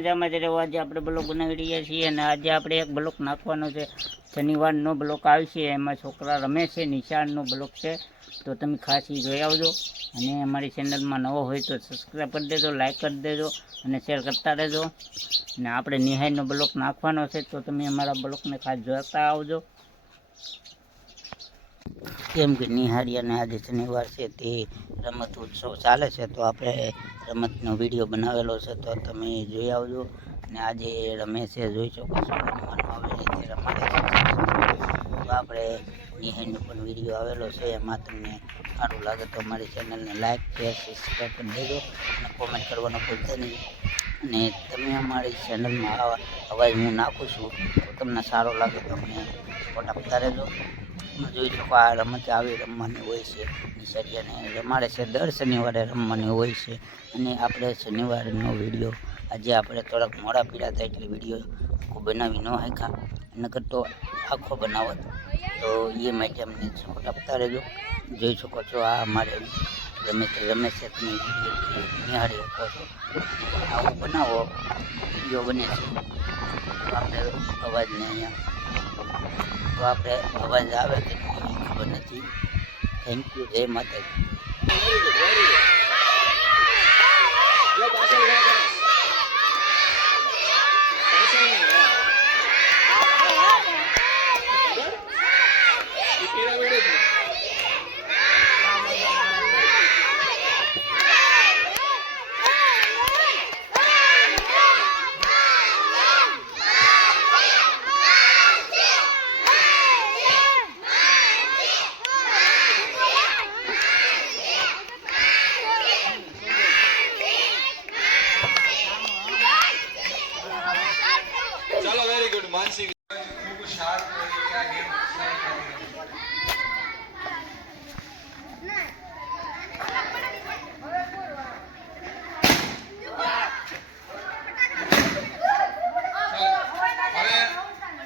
મજામાં જ રહેવા. આજે આપણે બ્લોક બનાવી રહ્યા છીએ અને આજે આપણે એક બ્લોક નાખવાનો છે. શનિવારનો બ્લોક આવશે, એમાં છોકરા રમે છે, નિશાળનો બ્લોક છે, તો તમે ખાસ એ જોઈ આવજો. અને અમારી ચેનલમાં નવો હોય તો સબસ્ક્રાઈબ કરી દેજો, લાઈક કરી દેજો અને શેર કરતા રહેજો. અને આપણે નિહાળનો બ્લોક નાખવાનો છે, તો તમે અમારા બ્લોકને ખાસ જોતા આવજો. કેમ કે નિહાળીયાને આજે શનિવાર છે, તે રમત ઉત્સવ ચાલે છે, તો આપણે રમતનો વિડીયો બનાવેલો છે, તો તમે જોઈ આવજો. અને આજે રમે છે, જોઈ શકો છો, રમવાનું આવે રીતે રમાડે છે. તો આપણે નિહાળનો પણ વિડીયો આવેલો છે, એમાં તમને સારું લાગે તો અમારી ચેનલને લાઈક શેર સબસ્ક્રાઈબ કરી દેજો અને કોમેન્ટ કરવાનું ભૂલતા નહીં. અને તમે અમારી ચેનલમાં અવાજ હું નાખું છું તો તમને સારો લાગે તો અમને સપોર્ટ આપતા રહેજો. જોઈ શકો આ રમત આવી રમવાની હોય છે, નિશાળિયાને રમાડે છે, દર શનિવારે રમવાની હોય છે. અને આપણે શનિવારનો વિડીયો આજે આપણે થોડાક મોડા પીડા થાય એટલે વિડીયો આખો બનાવી ન હાંકા, નકર તો આખો બનાવત. તો એ માટે અમને સપોર્ટ આપતા રહેજો. જોઈ શકો છો આ અમારે રમે છે, તમે વિડીયો નિહાળી શકો છો. આવું બનાવો વિડીયો બને છે, તો આપણે અવાજને અહીંયા તો આપણે અવાજ આવે કે ખબર નથી. થેન્ક યુ, જય માતાજી. चलो वेरी गुड मानसी खूब शार्प क्या गेम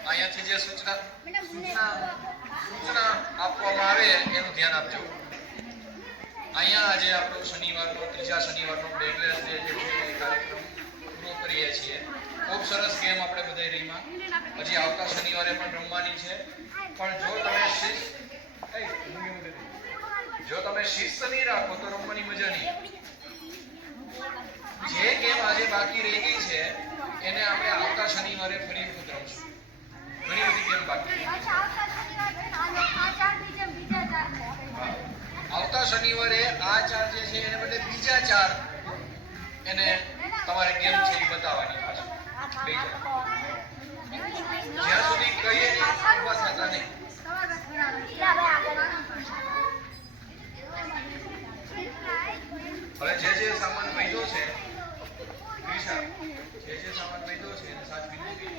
અહીંયાથી જે સૂચના આપવામાં આવે એનું ધ્યાન આપજો. અહીંયા આજે આપણો શનિવારનો ત્રીજા શનિવારનો બેકલેસ ડે જે છે એ કાર્યક્રમ પૂરો કરીએ છીએ. ખૂબ સરસ ગેમ આપણે બધા રહીમાં, હજી આવતા શનિવારે પણ રમવાની છે. પણ જો તમે શિસ્ત નહીં રાખો તો રમવાની મજા નહીં. જે ગેમ આજે બાકી રહી ગઈ છે એને આપણે આવતા શનિવારે ફરી વખત રમશું. ઘણી બધી ગેમ બાકી આવતા શનિવારે આ ચાર જે છે એને બદલે બીજા ચાર એને તમારે ગેમ છે એ બતાવવાની પાછું. જ્યાં સુધી કહીએ ઉભા થતા નહીં. હવે જે સામાન વૈધો છે જે સામાન વૈધો છે એને સાચવી મૂકી.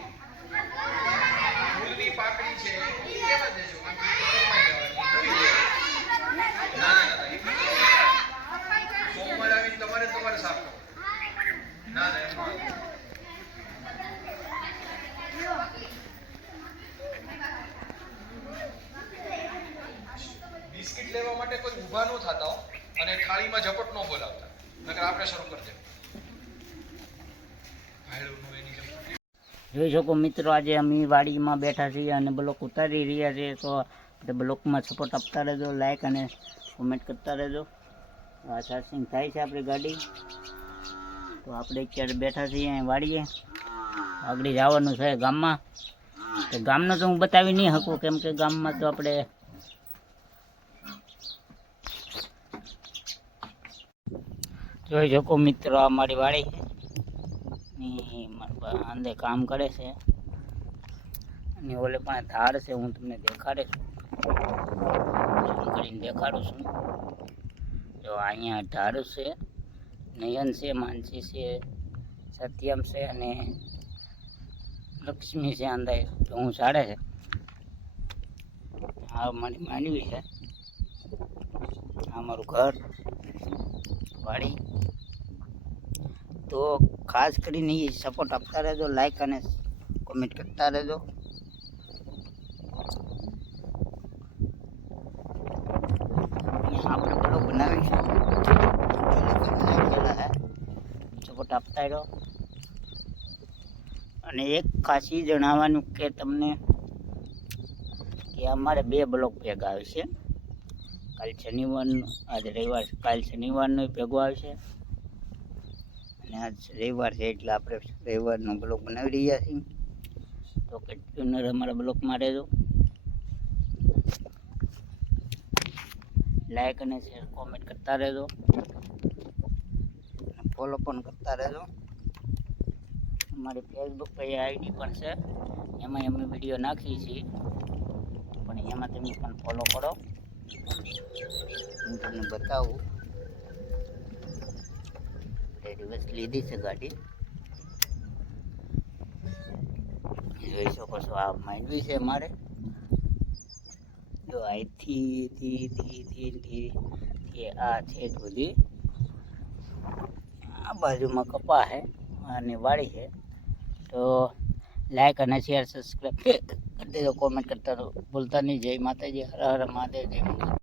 ફૂલની પાકડી છે એ કેવા દેજો સોમવારે આવીને તમારે સાફ કરો. ના બિસ્કિટ લેવા માટે કોઈ ઊભા ન થતા હો, અને થાળીમાં ઝપટ ન બોલાવતા, નકર આપણે શરૂ કરી દે. જોઈ શકો મિત્રો, આજે અમે વાડીમાં બેઠા છીએ અને બ્લોક ઉતારી રહ્યા છીએ, તો આપણે બ્લોકમાં સપોર્ટ આપતા રહેજો, લાઈક અને કોમેન્ટ કરતા રહેજો. આ ચાર્જિંગ થાય છે આપણી ગાડી, તો આપણે અત્યારે બેઠા છીએ અહીં વાડીએ. આગળ જવાનું છે ગામમાં, તો ગામનો તો હું બતાવી નહીં શકું, કેમ કે ગામમાં તો આપણે જોઈ શકો મિત્રો અમારી વાડી અંદે કામ કરે છે. અને ઓલે પણ ધાર છે, હું તમને દેખાડે છું, કરીને દેખાડું છું. જો અહીંયા ધાર છે, નયન છે, માનસી છે, સત્યમ છે અને લક્ષ્મી છે. અંદર તો હું સાડે છે. આ મારી માનવી છે, આ મારું ઘર વાડી. તો ખાસ કરીને સપોર્ટ આપતા રહેજો, લાઈક અને કોમેન્ટ કરતા રહેજો. આપણે બ્લોગ બનાવીશું, સપોર્ટ આપતા રહ્યો. અને એક ખાસ ઈ જણાવવાનું કે તમને કે અમારે 2 બ્લોક ભેગા આવશે. કાલ શનિવારનું, આજ રવિવાર, કાલ શનિવારનું ભેગું આવશે અને આજ રવિવાર છે એટલે આપણે રવિવારનો બ્લોક બનાવી રહ્યા છીએ. તો કન્ટિન્યુઅર અમારા બ્લોકમાં રહેજો. લાઈક અને શેર કોમેન્ટ કરતા રહેજો, ફોલો પણ કરતા રહેજો. અમારી ફેસબુક પર આઈડી પણ છે, એમાં અમે વિડીયો નાખીએ છીએ, પણ એમાં તમે પણ ફોલો કરો. હું તમને બતાવું. દિવસ લીધી છે ગાડી, જોઈ શકો છો. આ માંડવી છે મારે, જો અહીંથી આ છે સુધી. આ બાજુમાં કપા છે અને વાડી છે. તો લાઈક અને શેર સબસ્ક્રાઈબ કરી દેજો, કોમેન્ટ કરતા ભૂલતા નહીં. જય માતાજી, હર હર મહાદેવ, જય મંગલ.